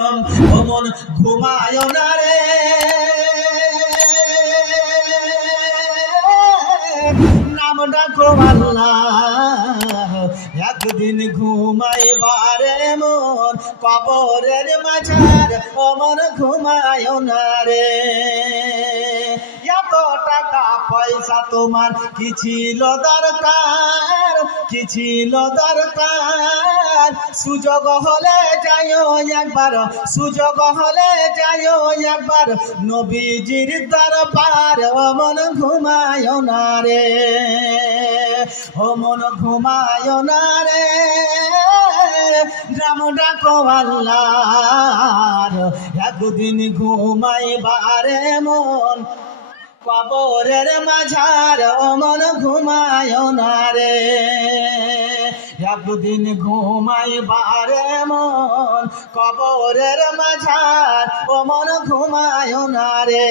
অমন ঘুমায় না রে নাম ডাকো আল্লাহ একদিন ঘুমাইবারে মন কবরের মাঝার অমন ঘুমায় না রে এত টাকা পয়সা তোমার কি ছিল দরকার কি ছিল দরকার সুযোগ হলে যাইও একবার সুযোগ হলে যাইও একবার নবীজির দরবার অমন ঘুমায় না রে অমন ঘুমায় না রে নাম ডাকো আল্লাহর একদিন ঘুমাইবারে মন কবরের মাঝার অমন ঘুমায় না রে একদিন ঘুমাইবারে মন কবরের মাঝার অমন ঘুমায় না রে।